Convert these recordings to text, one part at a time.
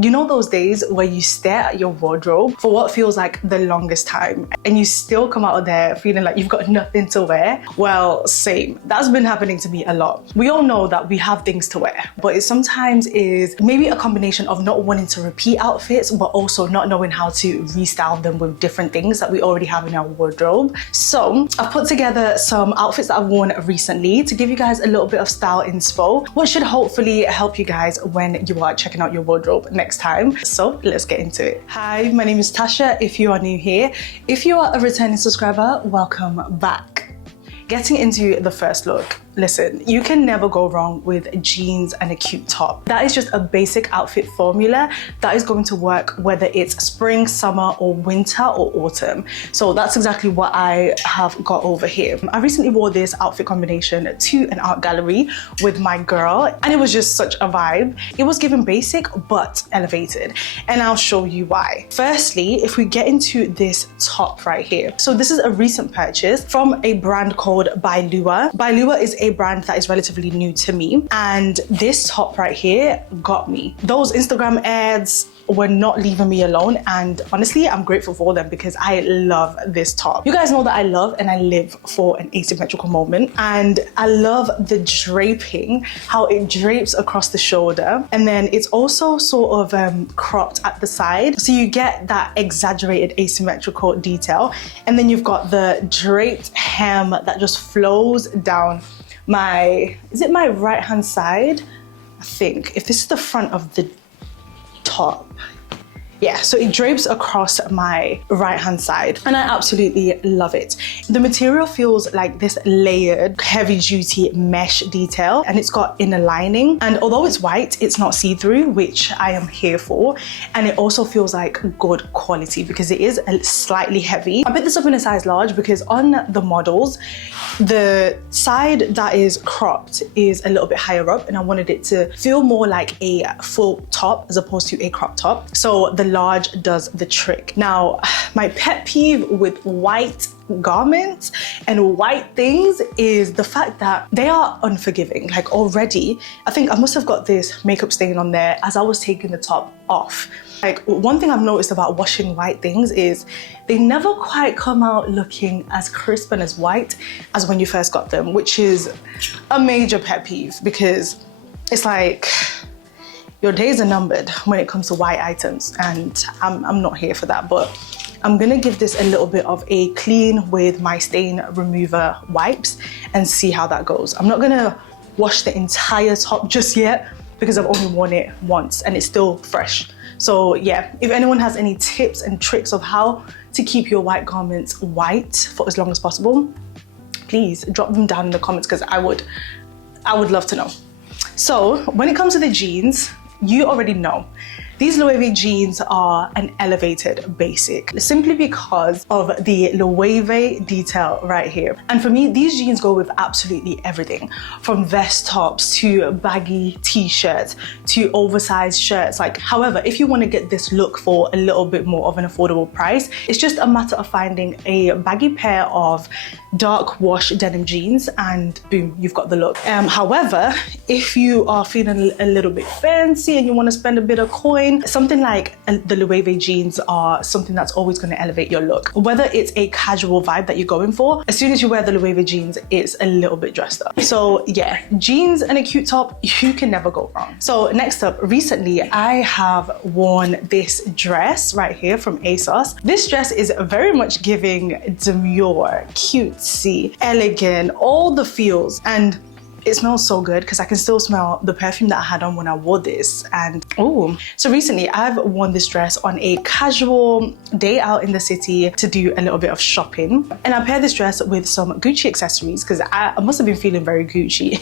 You know those days where you stare at your wardrobe for what feels like the longest time and you still come out of there feeling like you've got nothing to wear? Well, same. That's been happening to me a lot. We all know that we have things to wear, but it sometimes is maybe a combination of not wanting to repeat outfits, but also not knowing how to restyle them with different things that we already have in our wardrobe. So I've put together some outfits that I've worn recently to give you guys a little bit of style inspo, which should hopefully help you guys when you are checking out your wardrobe next time. So let's get into it. Hi, my name is Tasha if you are new here. If you are a returning subscriber, welcome back. Getting into the first look. Listen, you can never go wrong with jeans and a cute top. That is just a basic outfit formula that is going to work whether it's spring, summer, or winter, or autumn. So that's exactly what I have got over here. I recently wore this outfit combination to an art gallery with my girl, and it was just such a vibe. It was given basic, but elevated, and I'll show you why. Firstly, if we get into this top right here. So this is a recent purchase from a brand called Loewe. Loewe is a brand that is relatively new to me, and this top right here got me. Those Instagram ads were not leaving me alone, and honestly I'm grateful for them because I love this top. You guys know that I love and I live for an asymmetrical moment, and I love the draping, how it drapes across the shoulder, and then it's also sort of cropped at the side, so you get that exaggerated asymmetrical detail, and then you've got the draped hem that just flows down is it my right hand side? I think, if this is the front of the top. Yeah, so it drapes across my right hand side and I absolutely love it. The material feels like this layered, heavy duty mesh detail, and it's got inner lining. And although it's white, it's not see-through, which I am here for. And it also feels like good quality because it is slightly heavy. I picked this up in a size large because on the models, the side that is cropped is a little bit higher up, and I wanted it to feel more like a full top as opposed to a crop top. So the large does the trick. Now, my pet peeve with white garments and white things is the fact that they are unforgiving. Like already, I think I must have got this makeup stain on there as I was taking the top off. Like, one thing I've noticed about washing white things is they never quite come out looking as crisp and as white as when you first got them, which is a major pet peeve because it's like your days are numbered when it comes to white items, and I'm not here for that. But I'm gonna give this a little bit of a clean with my stain remover wipes and see how that goes. I'm not gonna wash the entire top just yet because I've only worn it once and it's still fresh. So yeah, if anyone has any tips and tricks of how to keep your white garments white for as long as possible, please drop them down in the comments because I would love to know. So when it comes to the jeans, you already know. These Loewe jeans are an elevated basic simply because of the Loewe detail right here. And for me, these jeans go with absolutely everything, from vest tops to baggy t-shirts to oversized shirts. Like, however, if you want to get this look for a little bit more of an affordable price, it's just a matter of finding a baggy pair of dark wash denim jeans and boom, you've got the look. However, if you are feeling a little bit fancy and you want to spend a bit of coin, something like the Loewe jeans are something that's always going to elevate your look. Whether it's a casual vibe that you're going for, as soon as you wear the Loewe jeans, it's a little bit dressed up. So yeah, jeans and a cute top, you can never go wrong. So next up, recently I have worn this dress right here from ASOS. This dress is very much giving demure, cutesy, elegant, all the feels, and it smells so good because I can still smell the perfume that I had on when I wore this. And oh, so recently I've worn this dress on a casual day out in the city to do a little bit of shopping, and I paired this dress with some Gucci accessories because I must have been feeling very Gucci.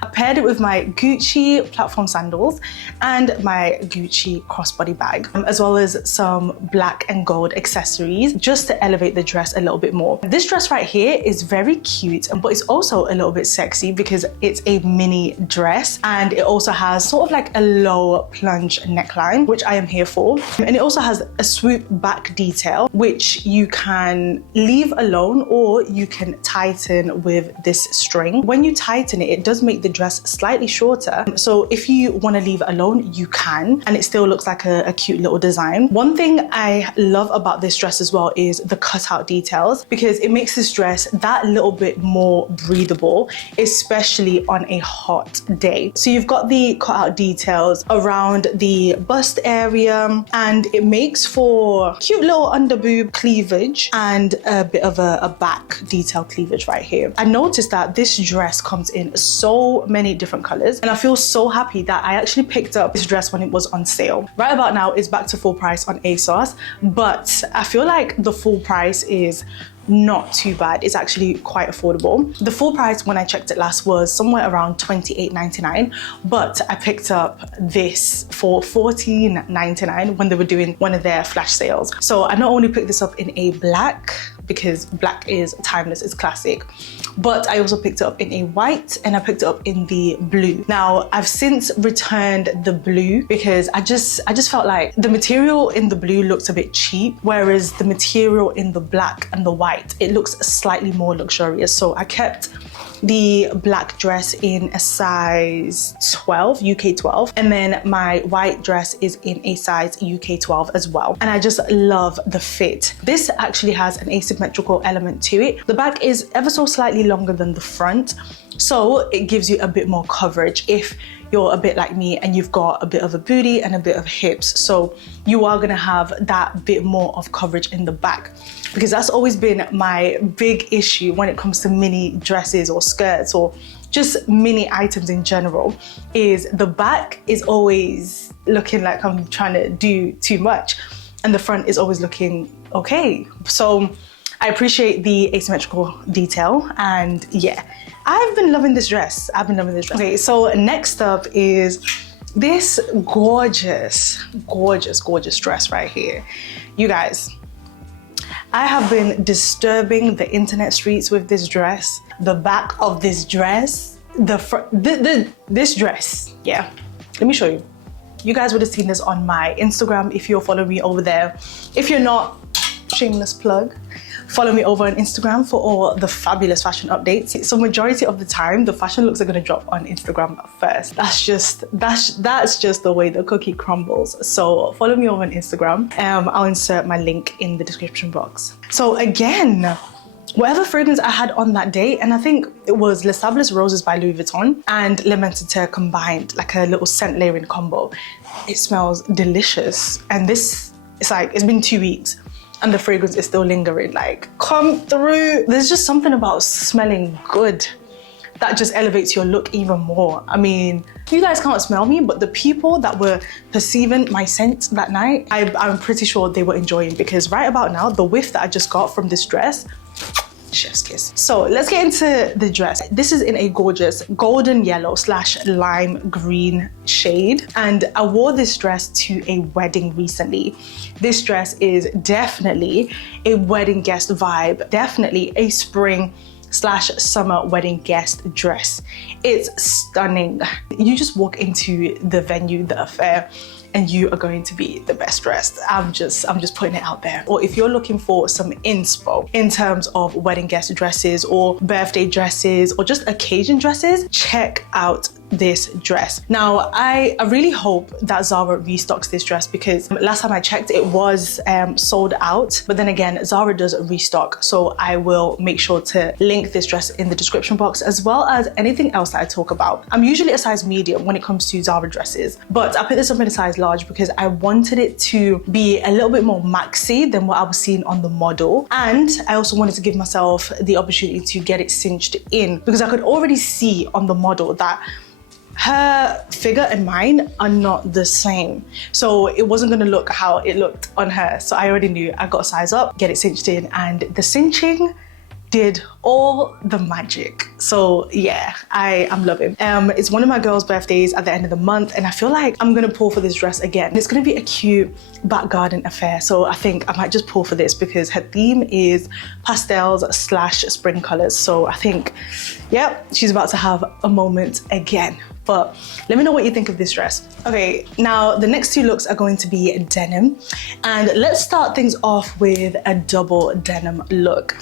I paired it with my Gucci platform sandals and my Gucci crossbody bag, as well as some black and gold accessories just to elevate the dress a little bit more. This dress right here is very cute, but it's also a little bit sexy because it's a mini dress, and it also has sort of like a low plunge neckline, which I am here for. And it also has a swoop back detail, which you can leave alone or you can tighten with this string. When you tighten it, it does make the dress slightly shorter. So if you want to leave it alone, you can, and it still looks like a cute little design. One thing I love about this dress as well is the cutout details, because it makes this dress that little bit more breathable, especially on a hot day. So you've got the cutout details around the bust area, and it makes for cute little under boob cleavage and a bit of a back detail cleavage right here. I noticed that this dress comes in so many different colors, and I feel so happy that I actually picked up this dress when it was on sale. Right about now it's back to full price on ASOS, but I feel like the full price is not too bad. It's actually quite affordable. The full price when I checked it last was somewhere around $28.99, but I picked up this for $14.99 when they were doing one of their flash sales. So I not only picked this up in a black, because black is timeless, it's classic, but I also picked it up in a white, and I picked it up in the blue. Now I've since returned the blue because I just felt like the material in the blue looks a bit cheap, whereas the material in the black and the white, it looks slightly more luxurious. So I kept the black dress in a size 12, UK 12, and then my white dress is in a size UK 12 as well. And I just love the fit. This actually has an asymmetrical element to it. The back is ever so slightly longer than the front, so it gives you a bit more coverage if you're a bit like me and you've got a bit of a booty and a bit of hips. So you are gonna have that bit more of coverage in the back, because that's always been my big issue when it comes to mini dresses or skirts or just mini items in general, is the back is always looking like I'm trying to do too much and the front is always looking okay. So I appreciate the asymmetrical detail, and yeah, I've been loving this dress. Okay, so next up is this gorgeous dress right here. You guys, I have been disturbing the internet streets with this dress. The back of this dress, this dress, yeah. Let me show you. You guys would have seen this on my Instagram if you're following me over there. If you're not, shameless plug, follow me over on Instagram for all the fabulous fashion updates. So majority of the time, the fashion looks are gonna drop on Instagram first. That's just the way the cookie crumbles. So follow me over on Instagram. I'll insert my link in the description box. So again, whatever fragrance I had on that day, and I think it was Les Sables Roses by Louis Vuitton and Le Mentiter combined, like a little scent layering combo. It smells delicious. And this, it's like, it's been 2 weeks and the fragrance is still lingering. Like, come through. There's just something about smelling good that just elevates your look even more. I mean, you guys can't smell me, but the people that were perceiving my scent that night, I'm pretty sure they were enjoying, because right about now, the whiff that I just got from this dress, chef's kiss. So let's get into the dress. This is in a gorgeous golden yellow / lime green shade, and I wore this dress to a wedding recently. This dress is definitely a wedding guest vibe, definitely a spring / summer wedding guest dress. It's stunning. You just walk into the venue, the affair, and you are going to be the best dressed. I'm just putting it out there. Or if you're looking for some inspo in terms of wedding guest dresses or birthday dresses or just occasion dresses, check out this dress. Now, I really hope that Zara restocks this dress, because last time I checked, it was sold out. But then again, Zara does restock, so I will make sure to link this dress in the description box, as well as anything else that I talk about. I'm usually a size medium when it comes to Zara dresses, but I put this up in a size large because I wanted it to be a little bit more maxi than what I was seeing on the model. And I also wanted to give myself the opportunity to get it cinched in, because I could already see on the model that her figure and mine are not the same. So it wasn't gonna look how it looked on her. So I already knew I got a size up, get it cinched in, and the cinching did all the magic. So yeah, I'm loving. It's one of my girls' birthdays at the end of the month, and I feel like I'm gonna pull for this dress again. It's gonna be a cute back garden affair, so I think I might just pull for this because her theme is pastels / spring colors. So I think, yep, she's about to have a moment again. But let me know what you think of this dress. Okay, now the next two looks are going to be denim, and let's start things off with a double denim look.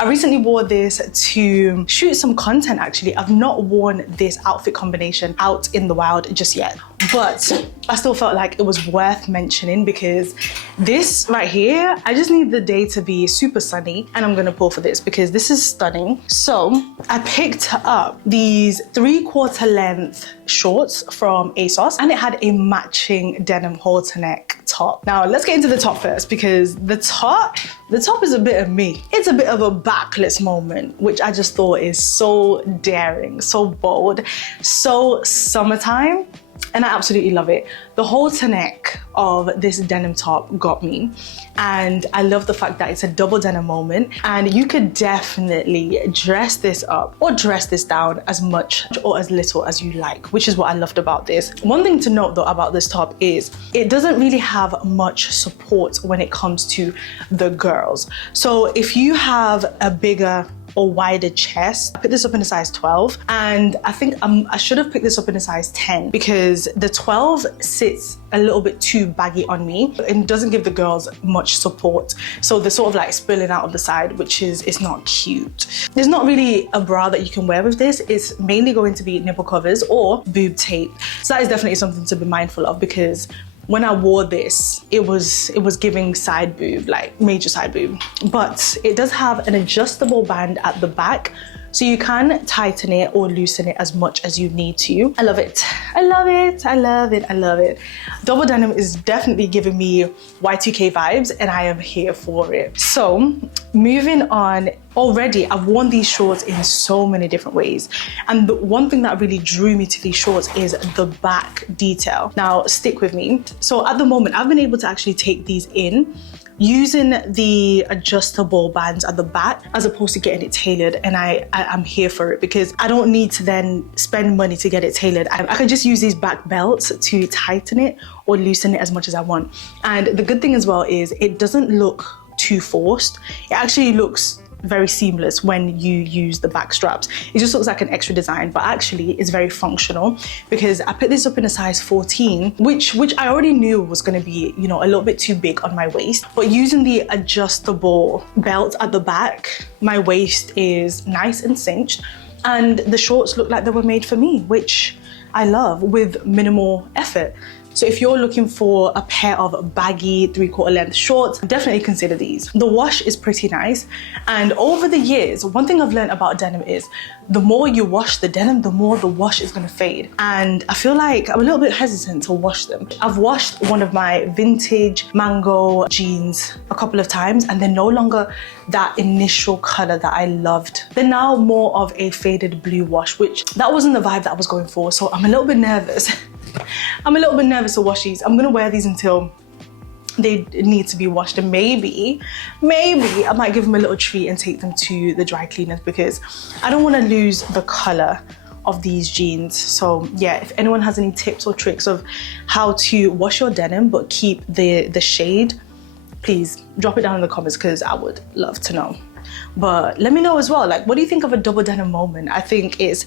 I recently wore this to shoot some content actually. I've not worn this outfit combination out in the wild just yet, but I still felt like it was worth mentioning because this right here, I just need the day to be super sunny, and I'm gonna pull for this because this is stunning. So I picked up these 3/4 length shorts from ASOS, and it had a matching denim halter neck top. Now let's get into the top first because the top is a bit of me. It's a bit of a backless moment, which I just thought is so daring, so bold, so summertime, and I absolutely love it. The halter neck of this denim top got me, and I love the fact that it's a double denim moment, and you could definitely dress this up or dress this down as much or as little as you like, which is what I loved about this. One thing to note though about this top is it doesn't really have much support when it comes to the girls. So if you have a bigger or wider chest, I picked this up in a size 12, and I think I should have picked this up in a size 10 because the 12 sits a little bit too baggy on me and doesn't give the girls much support. So they're sort of like spilling out of the side, which is not cute. There's not really a bra that you can wear with this. It's mainly going to be nipple covers or boob tape. So that is definitely something to be mindful of because when I wore this, it was giving side boob, like major side boob. But it does have an adjustable band at the back, so you can tighten it or loosen it as much as you need to. I love it. I love it. I love it. I love it. Double denim is definitely giving me Y2K vibes, and I am here for it. So moving on, already I've worn these shorts in so many different ways, and the one thing that really drew me to these shorts is the back detail. Now stick with me. So at the moment I've been able to actually take these in using the adjustable bands at the back as opposed to getting it tailored, and I'm here for it because I don't need to then spend money to get it tailored. I can just use these back belts to tighten it or loosen it as much as I want. And the good thing as well is it doesn't look too forced. It actually looks very seamless when you use the back straps. It just looks like an extra design, but actually it's very functional because I picked this up in a size 14, which I already knew was going to be, you know, a little bit too big on my waist. But using the adjustable belt at the back, my waist is nice and cinched, and the shorts look like they were made for me, which I love, with minimal effort. So if you're looking for a pair of baggy 3/4 length shorts, definitely consider these. The wash is pretty nice, and over the years, one thing I've learned about denim is the more you wash the denim, the more the wash is gonna fade. And I feel like I'm a little bit hesitant to wash them. I've washed one of my vintage mango jeans a couple of times, and they're no longer that initial color that I loved. They're now more of a faded blue wash, which that wasn't the vibe that I was going for. So I'm a little bit nervous. I'm a little bit nervous to wash these. I'm gonna wear these until they need to be washed, and maybe I might give them a little treat and take them to the dry cleaners because I don't want to lose the color of these jeans. So yeah, if anyone has any tips or tricks of how to wash your denim but keep the shade, please drop it down in the comments because I would love to know. But let me know as well, like, what do you think of a double denim moment? I think it's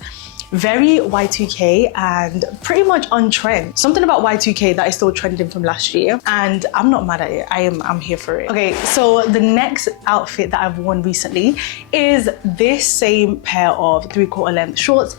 very Y2K and pretty much on trend. Something about Y2K that is still trending from last year, and I'm not mad at it. I'm here for it. Okay, so the next outfit that I've worn recently is this same pair of 3/4 length shorts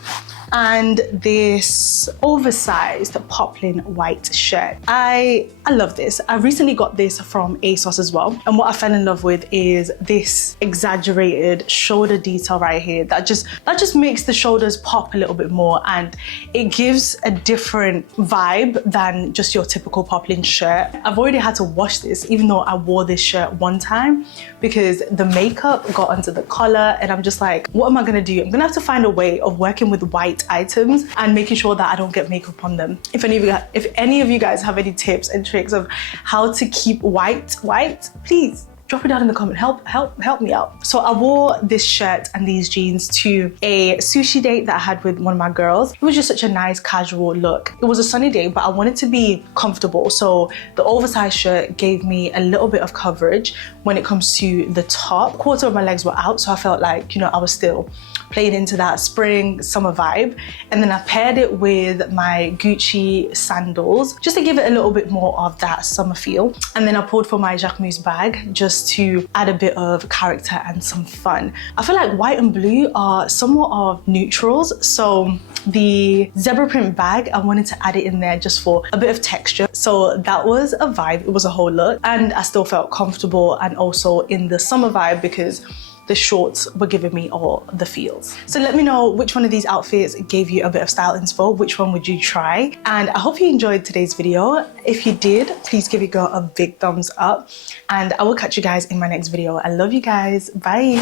and this oversized poplin white shirt. I love this. I recently got this from ASOS as well, and what I fell in love with is this exaggerated shoulder detail right here that just makes the shoulders pop a little bit more, and it gives a different vibe than just your typical poplin shirt. I've already had to wash this even though I wore this shirt one time because the makeup got onto the collar, and I'm just like, what am I gonna do? I'm gonna have to find a way of working with white items and making sure that I don't get makeup on them. If any of you guys have any tips and tricks of how to keep white, please drop it down in the comment. Help me out. So I wore this shirt and these jeans to a sushi date that I had with one of my girls. It was just such a nice casual look. It was a sunny day, but I wanted to be comfortable. So the oversized shirt gave me a little bit of coverage when it comes to the top. A quarter of my legs were out, so I felt like, you know, I was still playing into that spring summer vibe. And then I paired it with my Gucci sandals just to give it a little bit more of that summer feel. And then I pulled for my Jacquemus bag just to add a bit of character and some fun. I feel like white and blue are somewhat of neutrals, so the zebra print bag, I wanted to add it in there just for a bit of texture. So that was a vibe. It was a whole look, and I still felt comfortable and also in the summer vibe because the shorts were giving me all the feels. So let me know which one of these outfits gave you a bit of style inspo. Which one would you try? And I hope you enjoyed today's video. If you did, please give your girl a big thumbs up, and I will catch you guys in my next video. I love you guys. Bye.